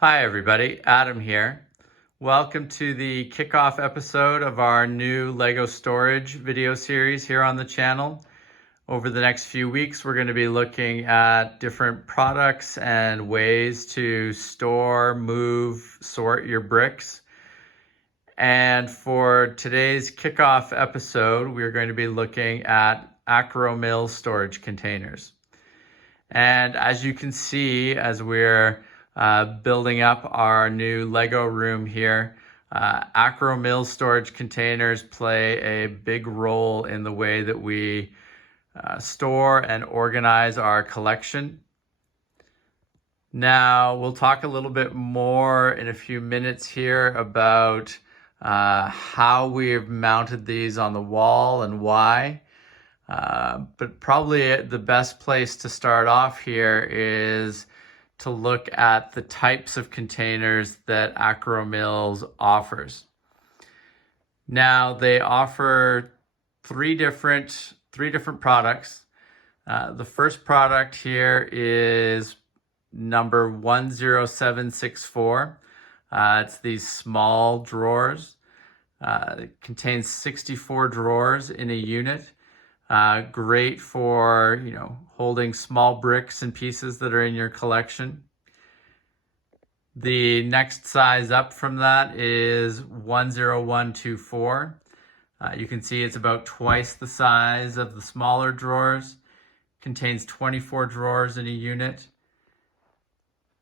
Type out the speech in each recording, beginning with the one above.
Hi everybody, Adam here. Welcome to the kickoff episode of our new Lego storage video series here on the channel. Over the next few weeks, we're going to be looking at different products and ways to store, move, sort your bricks. And for today's kickoff episode, we're going to be looking at Akro-Mils storage containers. And as you can see, as we're building up our new Lego room here, Akro-Mils storage containers play a big role in the way that we store and organize our collection. Now, we'll talk a little bit more in a few minutes here about how we've mounted these on the wall and why. But probably the best place to start off here is to look at the types of containers that Akro-Mils offers. Now, they offer three different products. The first product here is number 10764. It's these small drawers. It contains 64 drawers in a unit. Great for, holding small bricks and pieces that are in your collection. The next size up from that is 10124. You can see it's about twice the size of the smaller drawers. Contains 24 drawers in a unit.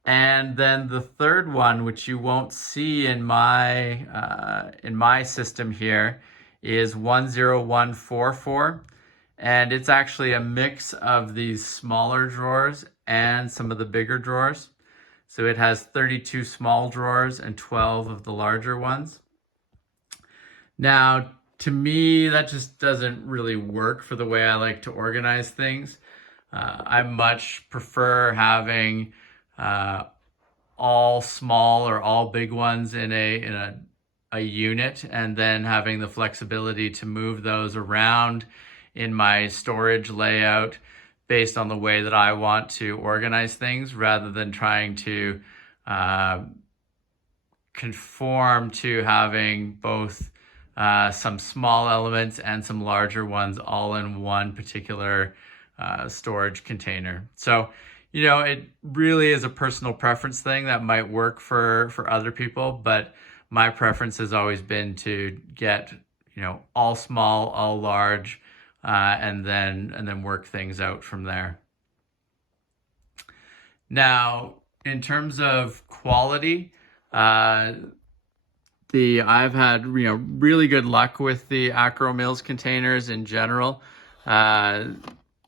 And then the third one, which you won't see in my system here, is 10144. And it's actually a mix of these smaller drawers and some of the bigger drawers. So it has 32 small drawers and 12 of the larger ones. Now, to me, that just doesn't really work for the way I like to organize things. I much prefer having all small or all big ones in a unit, and then having the flexibility to move those around in my storage layout based on the way that I want to organize things, rather than trying to conform to having both some small elements and some larger ones all in one particular storage container. So, it really is a personal preference thing that might work for other people, but my preference has always been to get, all small, all large, and then work things out from there. Now, in terms of quality, I've had really good luck with the Akro-Mils containers in general.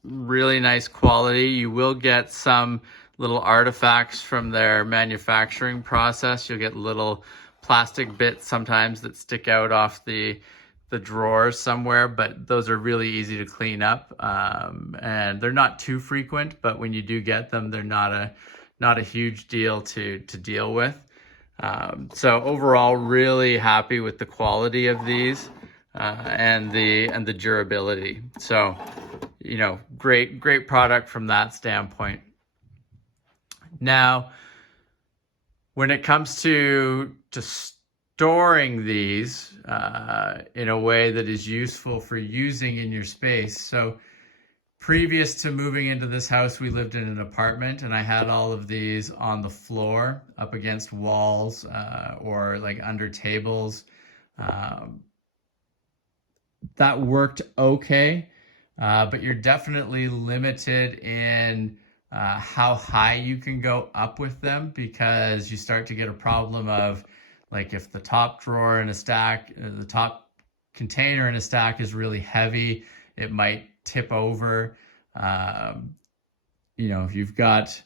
Really nice quality. You will get some little artifacts from their manufacturing process. You'll get little plastic bits sometimes that stick out off the drawers somewhere, but those are really easy to clean up, and they're not too frequent, but when you do get them, they're not a huge deal to deal with. So overall, really happy with the quality of these and the durability. So, great product from that standpoint. Now, when it comes to storing these in a way that is useful for using in your space. So previous to moving into this house, we lived in an apartment, and I had all of these on the floor up against walls or like under tables. That worked okay, but you're definitely limited in how high you can go up with them, because you start to get a problem of, like, if the top drawer in a stack, the top container in a stack is really heavy, it might tip over. If you've got,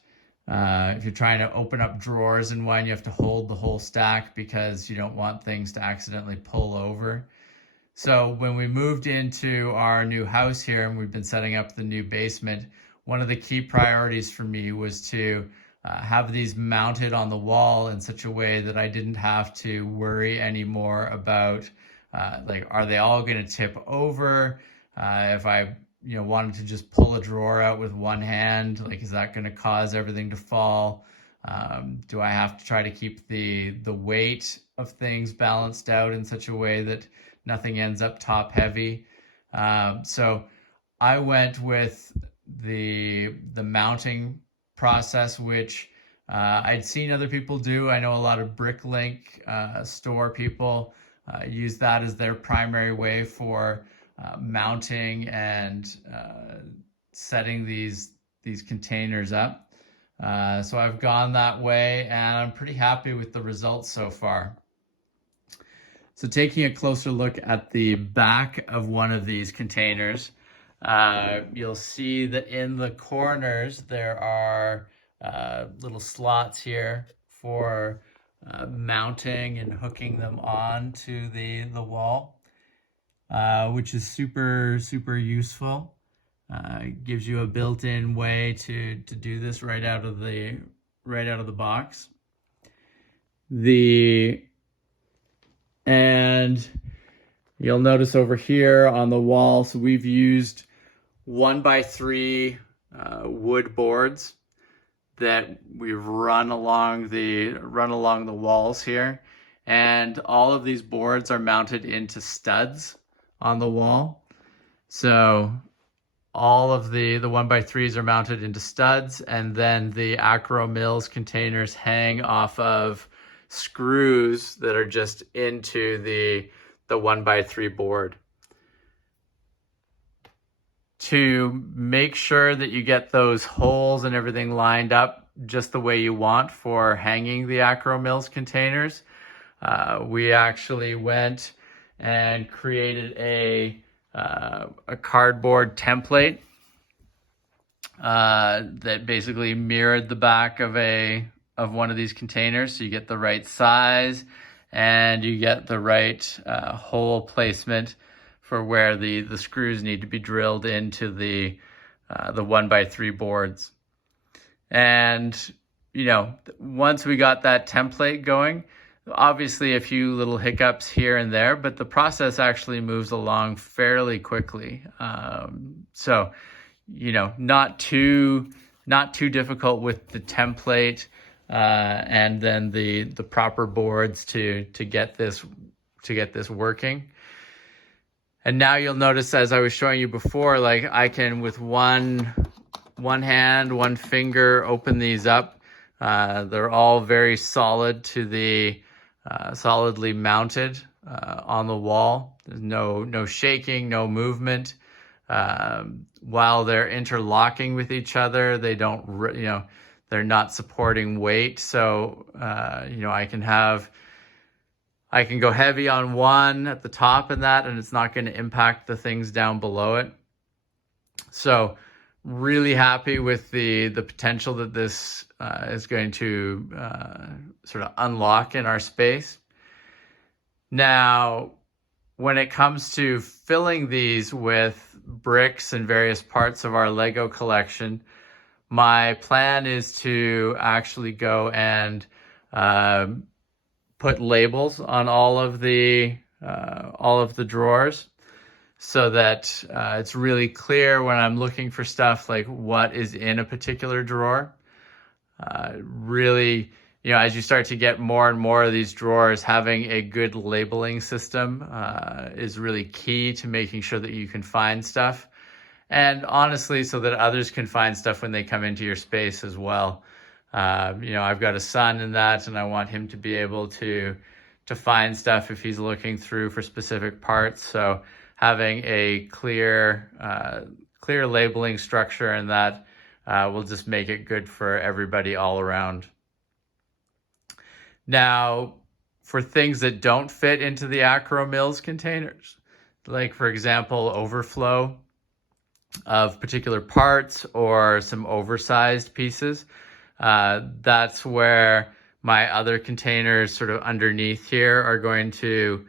if you're trying to open up drawers in one, you have to hold the whole stack because you don't want things to accidentally pull over. So when we moved into our new house here and we've been setting up the new basement, one of the key priorities for me was to have these mounted on the wall in such a way that I didn't have to worry anymore about are they all going to tip over? If I wanted to just pull a drawer out with one hand, is that going to cause everything to fall? Do I have to try to keep the weight of things balanced out in such a way that nothing ends up top heavy? So I went with the mounting process, which I'd seen other people do. I know a lot of Bricklink store people use that as their primary way for mounting and setting these containers up. So I've gone that way, and I'm pretty happy with the results so far. So taking a closer look at the back of one of these containers, you'll see that in the corners there are little slots here for mounting and hooking them on to the wall, which is super useful. It gives you a built-in way to do this right out of the box. And you'll notice over here on the wall, so we've used 1x3 wood boards that we've run along the walls here, and all of these boards are mounted into studs on the wall. So all of the 1x3s are mounted into studs, and then the Akro-Mils containers hang off of screws that are just into the 1x3 board. To make sure that you get those holes and everything lined up just the way you want for hanging the Akro-Mils containers, we actually went and created a cardboard template that basically mirrored the back of one of these containers, so you get the right size and you get the right hole placement for where the screws need to be drilled into the 1x3 boards. And once we got that template going, obviously a few little hiccups here and there, but the process actually moves along fairly quickly. So not too difficult with the template and then the proper boards to get this working. And now you'll notice, as I was showing you before, like I can with one hand, one finger, open these up. They're all very solid to the solidly mounted on the wall. There's no shaking, no movement. While they're interlocking with each other, they don't, they're not supporting weight. So, I can go heavy on one at the top and it's not going to impact the things down below it. So really happy with the potential that this is going to sort of unlock in our space. Now, when it comes to filling these with bricks and various parts of our Lego collection, my plan is to actually go and put labels on all of the drawers, so that it's really clear when I'm looking for stuff, like what is in a particular drawer. Really, as you start to get more and more of these drawers, having a good labeling system is really key to making sure that you can find stuff. And honestly, so that others can find stuff when they come into your space as well. I've got a son in that, and I want him to be able to find stuff if he's looking through for specific parts. So having a clear labeling structure in that will just make it good for everybody all around. Now, for things that don't fit into the Akro-Mils containers, like for example, overflow of particular parts or some oversized pieces, that's where my other containers sort of underneath here are going to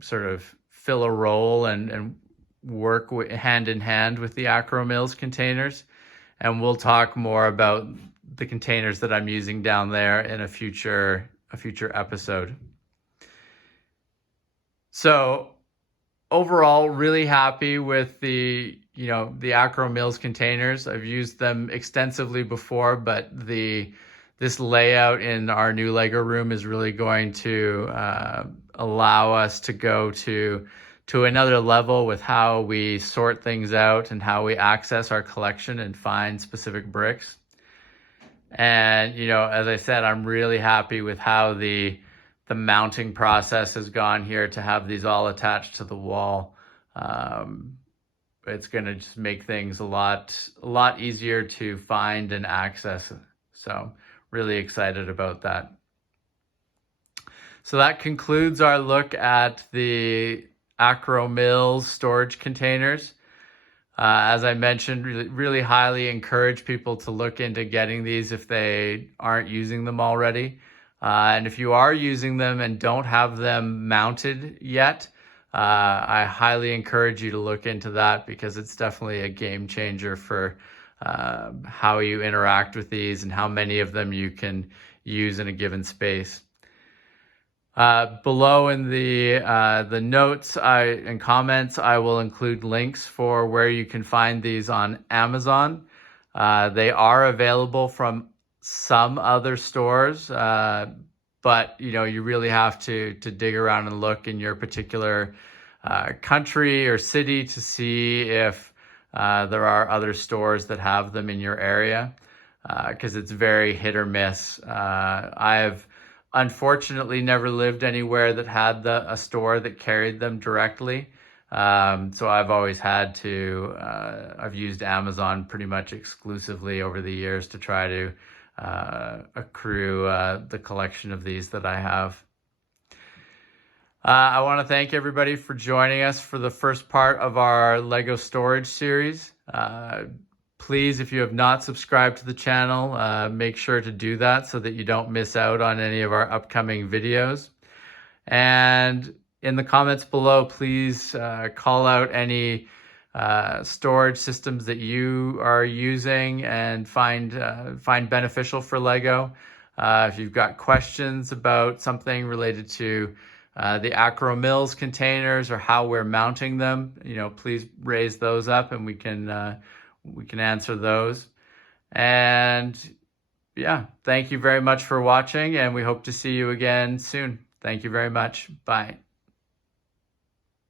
sort of fill a role and work hand in hand with the Akro-Mils containers. And we'll talk more about the containers that I'm using down there in a future episode. So overall, really happy with the Akro-Mils containers. I've used them extensively before, but this layout in our new Lego room is really going to allow us to go to another level with how we sort things out and how we access our collection and find specific bricks. And, as I said, I'm really happy with how the mounting process has gone here to have these all attached to the wall. It's going to just make things a lot easier to find and access. So really excited about that. So that concludes our look at the Akro-Mils storage containers. As I mentioned, really highly encourage people to look into getting these if they aren't using them already. And if you are using them and don't have them mounted yet, I highly encourage you to look into that, because it's definitely a game changer for how you interact with these and how many of them you can use in a given space. Below in the notes and comments, I will include links for where you can find these on Amazon. They are available from some other stores, but you really have to dig around and look in your particular country or city to see if there are other stores that have them in your area, because it's very hit or miss. I've unfortunately never lived anywhere that had a store that carried them directly. So I've always had to, I've used Amazon pretty much exclusively over the years to try to accrue the collection of these that I have. I want to thank everybody for joining us for the first part of our Lego storage series. Please, if you have not subscribed to the channel, make sure to do that so that you don't miss out on any of our upcoming videos. And in the comments below, please call out any storage systems that you are using and find beneficial for Lego. If you've got questions about something related to the Akro-Mils containers or how we're mounting them, please raise those up and we can answer those. And yeah, thank you very much for watching, and we hope to see you again soon. Thank you very much. Bye.